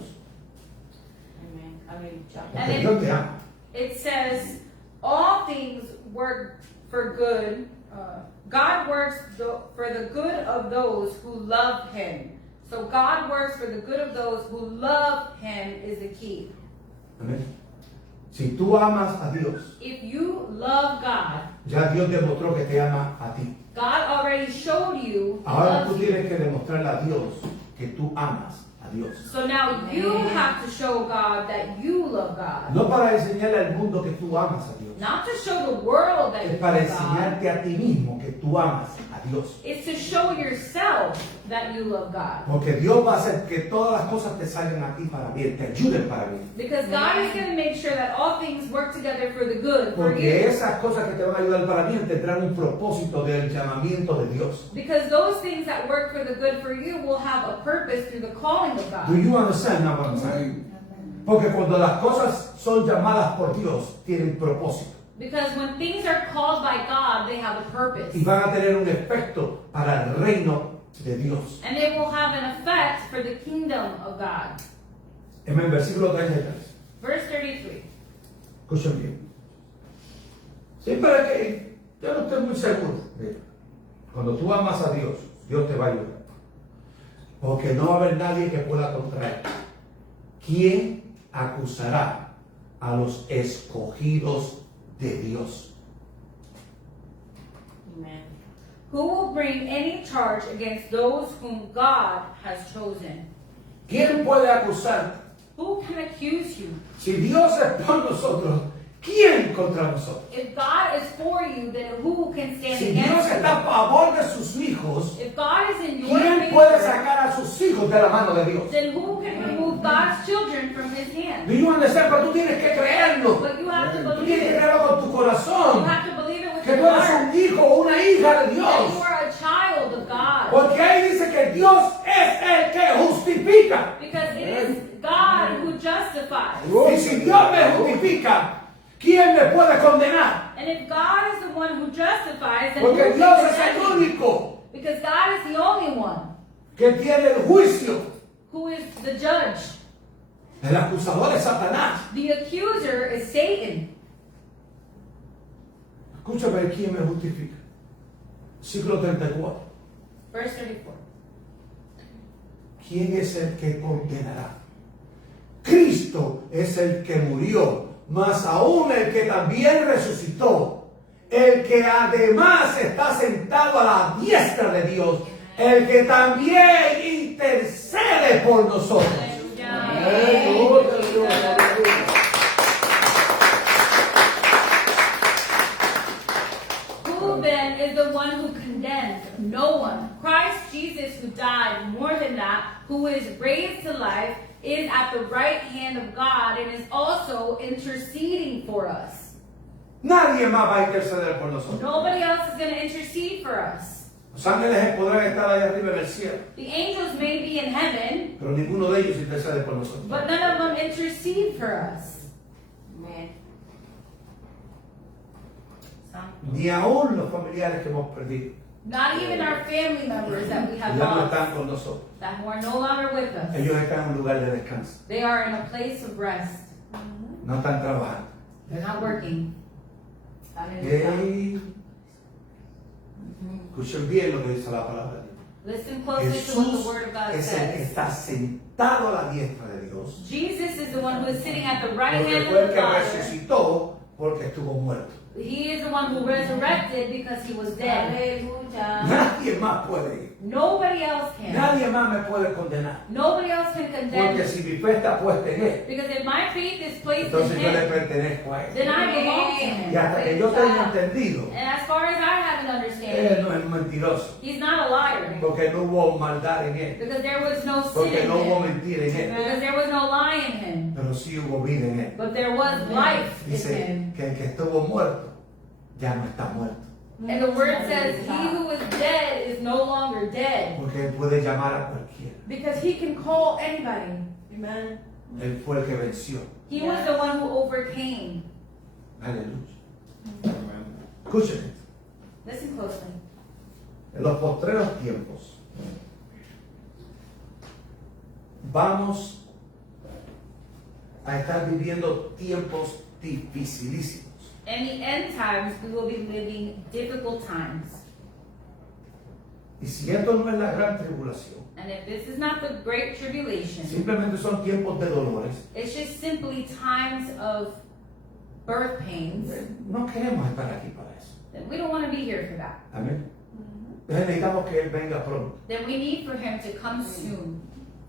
And Porque Dios te ama. It says, all things work for good. God works for the good of those who love him. So God works for the good of those who love Him is the key. Amén. Si tú amas a Dios, If you love God, ya Dios demostró que te ama a ti. God already showed you He Ahora tú loves you. tienes que demostrarle a Dios que tú amas a Dios. So now you have to show God that you love God. No para enseñarle al mundo que tú amas a Dios. Not to show the world that Es you para love God. enseñarte a ti mismo que tú amas a Dios. It's to show yourself that you love God. Porque Dios va a hacer que todas las cosas te salgan a ti para bien, te ayuden para bien. Because God is going to make sure that all things work together for the good for Porque you. esas cosas que te van a ayudar para bien tendrán un propósito del llamamiento de Dios. Because those things that work for the good for you will have a purpose through the calling of Do God. you understand now what I'm saying? Porque cuando las cosas son llamadas por Dios, tienen propósito. Because when things are called by God, they have a purpose. Y van a tener un efecto para el reino de Dios. And they will have an effect for the kingdom of God. En el versículo 33. Verse 33. Escuchen bien. Siempre que yo no estoy muy seguro. Mira, cuando tú amas a Dios, Dios te va a ayudar. Porque no va a haber nadie que pueda contraer. ¿Quién acusará a los escogidos de Dios? Amen. Who will bring any charge against those whom God has chosen? ¿Quién puede acusar? Who can accuse you? Si Dios es por nosotros, ¿quién contra nosotros? If God is for you, then who can stand Si Dios against está a you? favor de sus hijos, If God is in your ¿quién puede favor, sacar a sus hijos de la mano de Dios? then who can remove God's children from His Do hand? you understand? Pero tú tienes que creerlo. But you have to Tú believe tienes que it. creerlo con tu You corazón. have to believe it with Que tú your eres heart. un hijo o una hija de That Dios. you are a child of God. Porque ahí dice que Dios es el que justifica. Because it is God who justifies. Y si Dios me justifica, ¿quién me puede condenar? And if God is the one who justifies, then Porque who can Dios es condemn el you? único Because God is the only one que tiene el juicio. who is the judge. El acusador es Satanás. The accuser is Satan. Escúchame, ¿quién me justifica? Siglo 34. Verse 34. ¿Quién es el que condenará? Cristo es el que murió, mas aún el que también resucitó, el que además está sentado a la diestra de Dios, el que también intercede por nosotros. Who then is the one who condemns? No one. Christ Jesus, who died, more than that, who is raised to life, is at the right hand of God and is also interceding for us. Nadie más va a interceder por nosotros. Nobody else is going to intercede for us. Los ángeles podrán estar allá arriba en el cielo, The angels may be in heaven, pero ninguno de ellos intercede por nosotros. but none of them intercede for us. Ni aún los familiares que hemos perdido Not even our family members that we have ya no lost, están con nosotros. that who are no longer with us. Ellos están en un lugar de descanso. They are in a place of rest. No están trabajando. They're not working. Ey, escuchen bien lo que dice la palabra de Dios. Listen closely to what the Jesús word of God es el que says. está sentado a la diestra de Dios. Jesus is the one who is sitting at the right Porque hand fue el of the que Father. resucitó porque estuvo muerto. He is the one who resurrected because he was dead. Aleluya. Nadie más puede ir. Nobody else can. Nadie más me puede condenar. Nobody else can condemn Porque me. si mi fe está puesta en Él, Because if my faith is placed in entonces yo le him, pertenezco a Él. then I belong to him. Y hasta que yo tenga entendido, And as far as I have an Él understanding, no es mentiroso. he's not a liar. Porque no hubo maldad en Él. Because there was no sin Porque in no hubo him. mentira en Él. Because there was no lie in him. Pero sí hubo vida en Él. But there was life in Dice him. que el que estuvo muerto ya no está muerto. And the word says, he who is dead is no longer dead. Porque Él puede llamar a cualquiera. Because he can call anybody. Amen. Él fue el que venció. He was the one who overcame. Aleluya. Escuchen. Listen closely. En los postreros tiempos vamos a estar viviendo tiempos dificilísimos. In the end times, we will be living difficult times. Y si esto no es la gran tribulación, And if this is not the great tribulation, simplemente son tiempos de dolores, it's just simply times of birth pains, no queremos estar aquí para eso. then we don't want to be here for that. Amén. Entonces necesitamos que Él venga pronto. Then we need for him to come soon.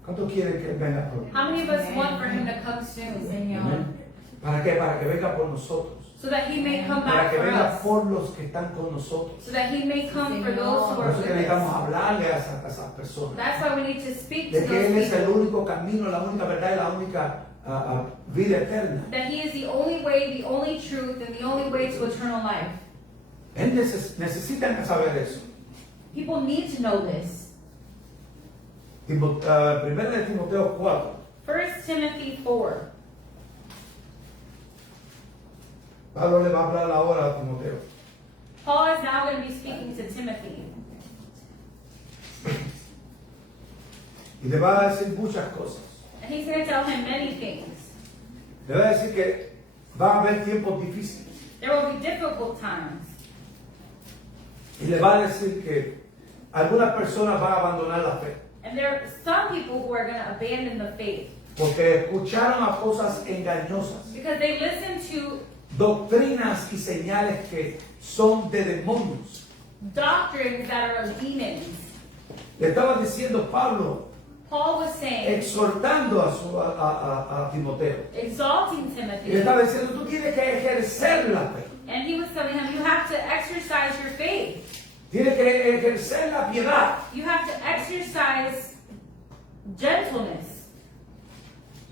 ¿Cuántos quieren que Él venga pronto? How many of us want for him to come soon? Amén. ¿Para qué? Para que venga por nosotros. So that he may come Para back que for venga us. por los que están con nosotros. So that he may come for those who Por are eso with que necesitamos us. hablarle a esas personas. That's why we need to speak to De que Él those es el people. único camino, la única verdad y la única vida eterna. That he is the only way, the only truth, and the only way to eternal life. Él necesitan saber eso. People need to know this. Primero de Timoteo 4. 1 Timothy 4. Pablo le va a hablar ahora a Timoteo. Paul is now going to be speaking to Timothy. Y le va a decir muchas cosas. And he's going to tell him many things. Le va a decir que va a haber tiempos difíciles. There will be difficult times. Y le va a decir que algunas personas van a abandonar la fe. And there are some people who are going to abandon the faith. Porque escucharon a cosas engañosas. Because they listen to Doctrinas y señales que son de demonios. doctrines that are of demons. Le estaba diciendo Pablo, Paul was saying, exhortando a Timoteo. exalting Y le Timothy. estaba diciendo, tú tienes que ejercer la fe. And he was telling him, you have to exercise your faith. Tienes que ejercer la piedad. You have to exercise gentleness.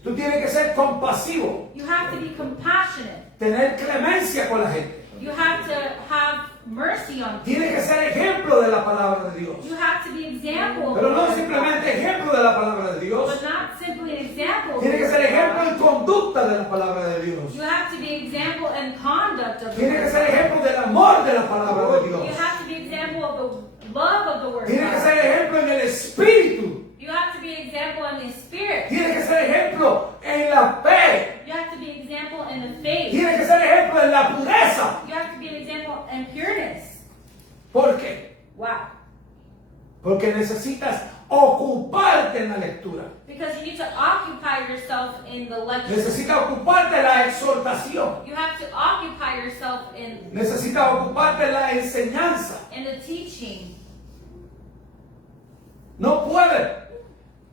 Tú tienes que ser compasivo. You have to be compassionate. Tener clemencia con la gente. You have to have mercy on people. Tienes que ser ejemplo de la palabra de Dios. You have to be example of Pero the no word of simplemente God. ejemplo de la palabra de Dios. But not simply an example of Tienes the que word ser of ejemplo God. en conducta de la palabra de Dios. You have to be example and conduct of the Tienes que word ser of God. ejemplo del amor de la palabra de You Dios. have to be example of the love of the word of Tienes que ser God. ejemplo en el espíritu. You have to be example in the spirit. Tienes que ser ejemplo en la fe. You have to be example in the faith. Tienes que ser ejemplo en la pureza. You have to be an example in pureness. ¿Por qué? Wow. Porque necesitas ocuparte en la lectura. Because you need to occupy yourself in the lecture. Necesitas ocuparte en la exhortación. You have to occupy yourself in Necesitas ocuparte en la enseñanza. the teaching. No puedes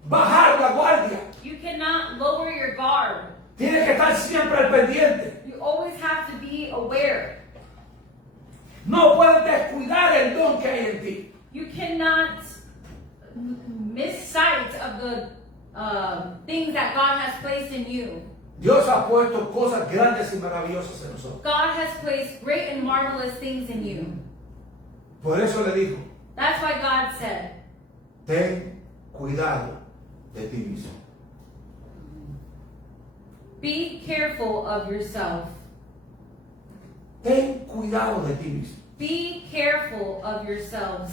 bajar la guardia. You cannot lower your guard. Tienes que estar siempre al pendiente. You always have to be aware. No puedes descuidar el don que hay en ti. You cannot miss sight of the things that God has placed in you. Dios ha puesto cosas grandes y maravillosas en nosotros. God has placed great and marvelous things in you. Por eso le dijo, That's why God said, ten cuidado de ti mismo. be careful of yourself. Ten cuidado de ti mismo. Be careful of yourselves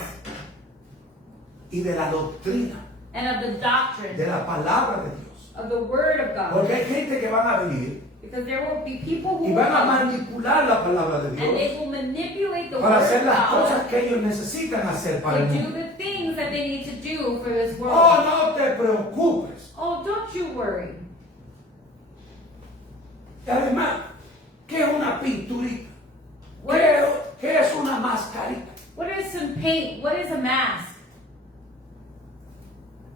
Y de la doctrina, and of the de doctrine la palabra de Dios. of the word of God. Porque hay gente que van a venir Because there will be people who y will van a come manipular la palabra de and Dios they will manipulate the para word hacer of las God cosas que ellos necesitan hacer para el to do mundo. the things that they need to do for this world. Oh, no te preocupes. Oh, don't you worry. Y además, ¿qué es una pinturita? What ¿Qué es una mascarita? What is some paint? What is a mask?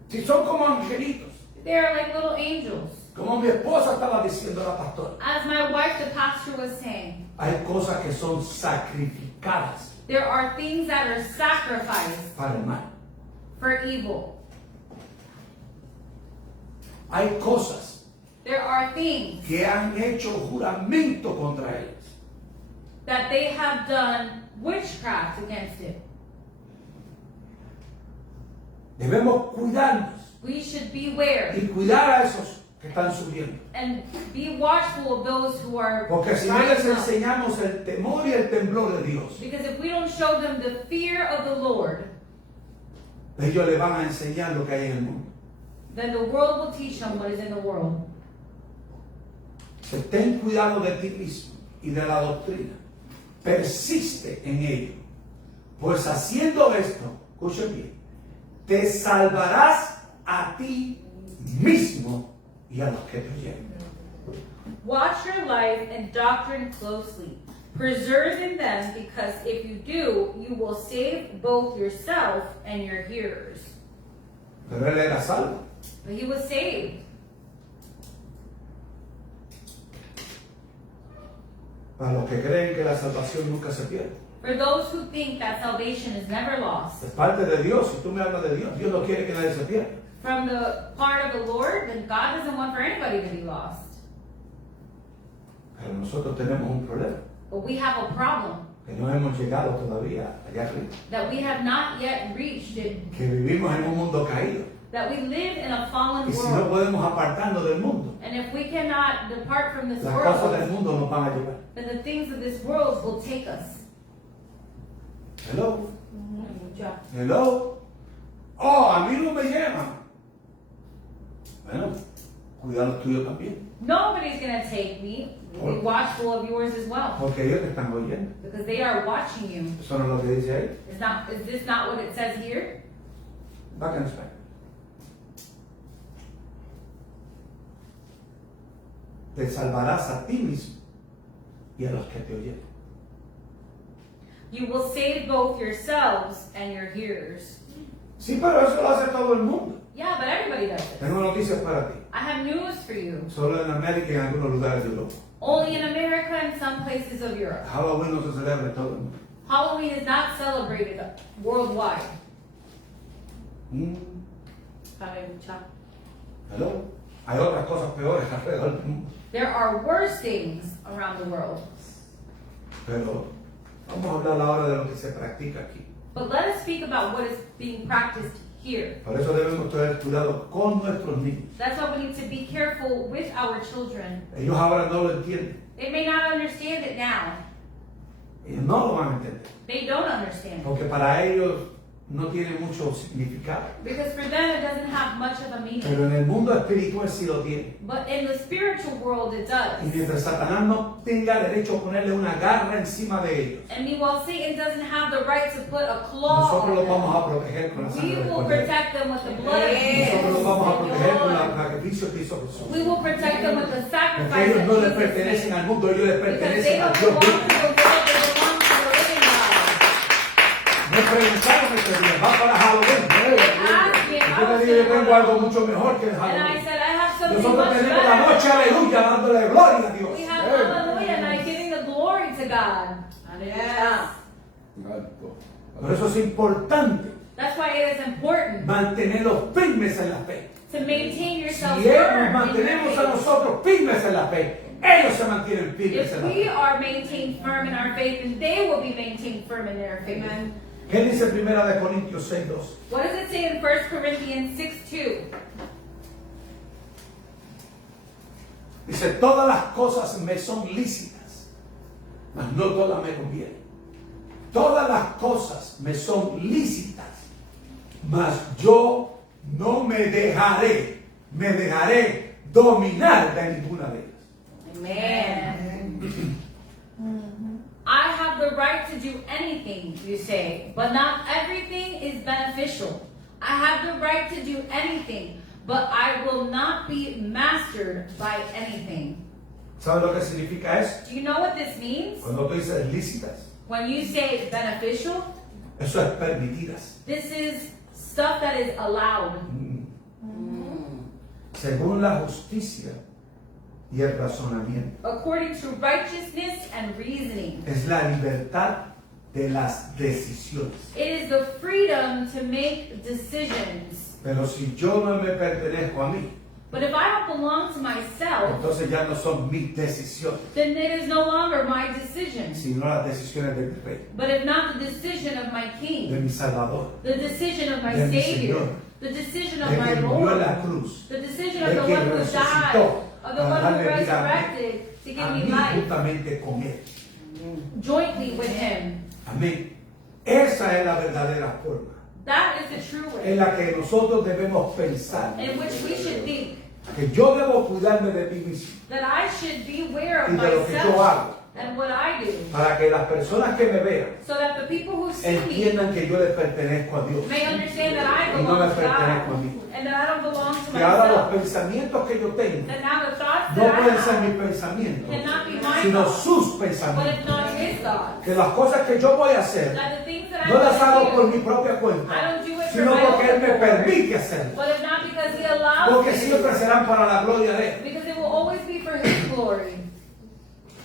Si son como angelitos, They are like little angels. como mi esposa estaba diciendo la pastora, As my wife, the pastor, was saying, hay cosas que son sacrificadas there are things that are sacrificed para el mal. for evil. Hay cosas There are things que han hecho juramento contra ellas. that they have done witchcraft against it. Debemos cuidarnos We should beware y cuidar a esos que están subiendo. and be watchful of those who are Porque si no les rising up. enseñamos el temor y el temblor de Dios, Because if we don't show them the fear of the Lord, ellos le van a enseñar lo que hay en el mundo. then the world will teach them what is in the world. Se ten cuidado de ti mismo y de la doctrina. Persiste en ello. Pues haciendo esto, escuchen bien, te salvarás a ti mismo y a los que te oyen. Watch your life and doctrine closely. Preserving them, because if you do, you will save both yourself and your hearers. Pero él era salvo. But he was saved. Para los que creen que la salvación nunca se pierde. For those who think that salvation is never lost, Es parte de Dios. Si tú me hablas de Dios, Dios no quiere que nadie se pierda. from the part of the Lord, then God doesn't want for anybody to be lost. Pero nosotros tenemos un problema. But we have a problem Que no hemos llegado todavía allá arriba. that we have not yet reached it, Que vivimos en un mundo caído. that we live in a fallen Y si no world. podemos apartarnos del mundo, And if we cannot depart from this las cosas del world, mundo nos van a llevar. then the things of this world will take us. Hello. Hello. Oh, a mí no me llevan. Bueno, cuida los tuyos también. Nobody's going to take me. Be watchful of yours as well, Porque ellos te están oyendo. because they are watching you. Eso no es lo que dice ahí. Is this not what it says here? Back in Spain. Te salvarás a ti mismo y a los que te oyen. You will save both yourselves and your hearers. Sí, pero eso lo hace todo el mundo. Yeah, but everybody does it. Tengo noticias para ti. I have news for you. Solo en América y en algunos lugares de Europa. Only in America and some places of Europe. Halloween no se celebra en todo el mundo. Halloween is not celebrated worldwide. Aleluya. Hello. Hay otras cosas peores alrededor del mundo. There are worse things around the world. Pero vamos a hablar ahora de lo que se practica aquí. But let us speak about what is being practiced here. Por eso debemos tener cuidado con nuestros niños. That's why we need to be careful with our children. Ellos ahora no lo entienden. They may not understand it now. Ellos no lo van a entender. They don't understand it. Porque para ellos no tiene mucho significado. Because for them it doesn't have much of a meaning. Pero en el mundo espiritual sí lo tiene. But in the spiritual world it Y does. mientras Satanás no tenga derecho a ponerle una garra encima de ellos, And meanwhile Satan doesn't have the right to put a claw nosotros los on vamos them. a proteger con la We sangre del will Cordero. protect them with the blood of Nosotros los vamos a Jesus. proteger con el sacrificio que hizo Jesús. We will protect them with the Porque sacrifice ellos that no le Jesus pertenecen made. al mundo, ellos le Because they pertenecen a don't Dios belong to mismo. the world, they belong to the living God. Me preguntaron este día, va para Halloween. asked me if I Yo was le dije, yo gonna tengo go. algo mucho mejor que el And I Halloween. said, I have something Nosotros much tenemos la better. noche aleluya dándole gloria a Dios. We have hallelujah night giving the glory to God. Yes. Por eso es importante That's why it is important mantenerlos firmes en la fe. to maintain yourself Si ellos firm in your mantenemos a faith. nosotros firmes en la fe, ellos se mantienen firmes If en la we fe. are maintained firm in our faith, then they will be maintained firm in their faith. Amen. ¿Qué dice 1 de Corintios 6:2? What does it say in 1 Corinthians 6:2? Dice, todas las cosas me son lícitas, mas no todas me convienen. Todas las cosas me son lícitas, mas yo no me dejaré dominar de ninguna de ellas. Amen. I have the right to do anything, you say, but not everything is beneficial. I have the right to do anything, but I will not be mastered by anything. ¿Sabes lo que significa eso? Do you know what this means? Cuando tú dices lícitas, When you say beneficial, eso es permitidas. this is stuff that is allowed. Según la justicia y el razonamiento. According to righteousness and reasoning. Es la libertad de las decisiones. It is the freedom to make decisions. Pero si yo no me pertenezco a mí, But if I don't belong to myself, entonces ya no son mis decisiones, then it is no longer my decision. sino las decisiones de mi rey, But if not the decision of my de King, mi Salvador, the decision of my de mi Savior, Señor, the decision of de my quien murió en la Lord, cruz, the decision de of the quien one who died, resucitó of the para one who darle vida a mí, resurrected to a give mí me life, juntamente con Él. jointly with Him. Amén. Esa es la verdadera forma That is the true en way la que nosotros debemos pensar. in which we should think Que yo debo cuidarme de mí mismo that I should beware y of de lo que yo myself hago and what I do, para que las personas que me vean so that the people who see me entiendan que yo le pertenezco a Dios may understand that I y no me belong to pertenezco a God, mí. and that I don't belong to Que ahora los myself. pensamientos que yo tengo That now the thoughts no that I pueden ser have mis pensamientos, cannot be my sino thoughts, sus but pensamientos. it's not His thoughts. Que las cosas que yo voy a hacer That the things that no las hago I'm por going mi to do, propia I cuenta, don't do it for sino my porque Él own me glory, permite hacerlo. but it's not because He allows Porque me siempre to, serán para la gloria de Él. because it will always be for His glory.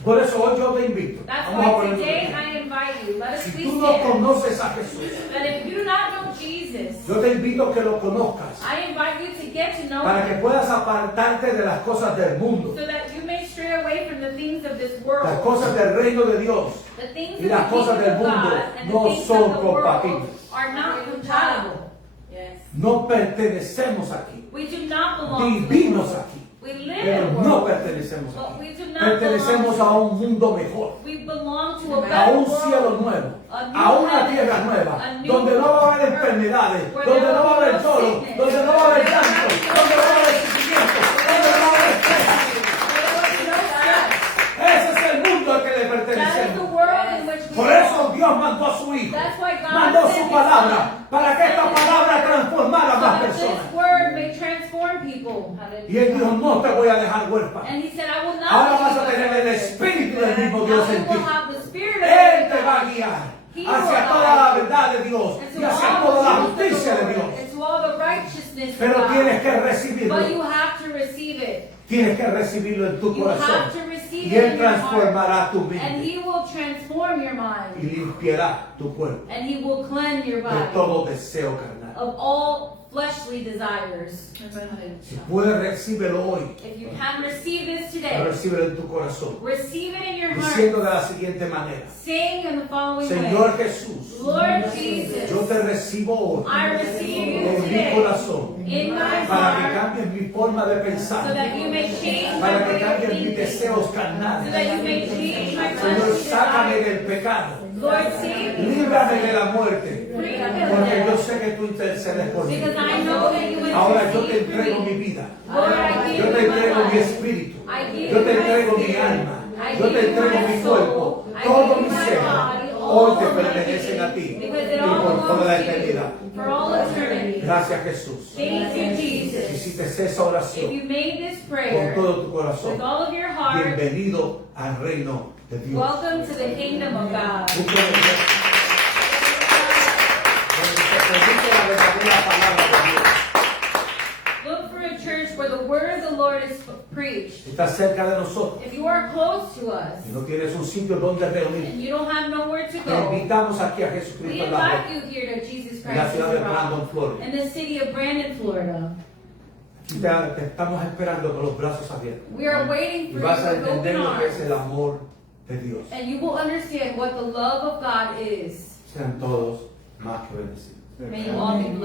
Por eso hoy yo te invito. That's Vamos a why ponerlo today aquí. I invite you. Let us Si please tú no stand. conoces a Jesús, That if you do not know Jesus, yo te invito a que lo conozcas I invite you to get to know para que Him, puedas apartarte de las cosas del mundo, so that you may stray away from the things of this las world. cosas del reino de Dios. The things y of las the cosas del kingdom of mundo God and no the things son of the world compatibles. are not compatible. Yes. No pertenecemos aquí, We do not belong to the vivimos world. aquí, We live pero in the no world, pertenecemos but aquí. we do not Pertenecemos a belong un mundo mejor, to. We belong to a a better un cielo world, nuevo, a new a una heaven, tierra nueva, a new donde no va a haber earth, enfermedades, where donde there no va a will be haber no dolor, sickness, donde no va a haber where there llanto, will be no donde no va a haber pain, sufrimiento, donde no va a haber estrés. there will be no stress. Ese es el mundo al que le That is the pertenecemos. world in which we Por eso belong. Dios mandó a su Hijo, That's why God mandó sent su His palabra, Son, para que esta sent His palabra word, transformara a so más that personas. this word may transform people. Y Él dijo, no te voy a dejar huérfano. And He said, I will not Ahora leave vas a you tener el orphans. Espíritu del mismo Now Dios you en ti. will have the Spirit of Él te God va a guiar He hacia will toda guide la you verdad de Dios y into hacia all toda la the truth justicia of de the Dios. Lord, into all the righteousness Pero of tienes God. que recibirlo. But you have to receive it. Tienes que recibirlo en tu You have to corazón. receive Y it Él in your heart. transformará tu And mente He will transform your y mind. limpiará tu cuerpo And He will cleanse your de body todo deseo carnal. of all fleshly desires. Si puedes, recíbelo hoy. If you can receive this Pero today, recíbelo en tu corazón. receive it in your Diciendo heart. de la siguiente manera. Saying in the following Señor way, Jesús, Lord Jesus, yo te recibo hoy I receive you en mi today corazón in my para que heart, cambies mi forma de so pensar, that you may change my para que way of cambies mis thinking, deseos so carnales. that you may change my Señor, fleshly sácame desires. del pecado, Lord, save me, líbrame de la muerte, free me from porque yo death, sé que tú intercedes por mí. because I know that you Ahora yo te intercede for entrego me. mi vida, Lord, I yo give te you my entrego mi life. espíritu, I give yo te you my entrego mi spirit. alma, I yo give te you entrego my mi soul. cuerpo, I todo give you mi my ser. body, Hoy all te of my pertenecen a being, ti because y it all por toda la belongs to eternidad. you for all eternity. Gracias, Jesús. Thank you, Si Jesus. hiciste esa If oración you made this con prayer todo tu with corazón, all of your heart, bienvenido al reino de Dios. welcome to the kingdom of God. Busca la donde se predique la verdadera palabra de Dios. Look for a church where the word of the Lord is preached. Está cerca de nosotros If you are close to us y no tienes un sitio donde reunir. and you don't have nowhere to Te go, invitamos aquí a we Jesucristo en la invite you here to Jesus en la Christ ciudad is de the rock, Brandon, Florida. in the city of Brandon, Florida. Aquí te estamos esperando con los brazos abiertos. We are waiting Y for you vas a with entender open lo que es el arms, amor de Dios. and you will understand what the love of God is. Sean todos más que bendecidos. May you all be blessed.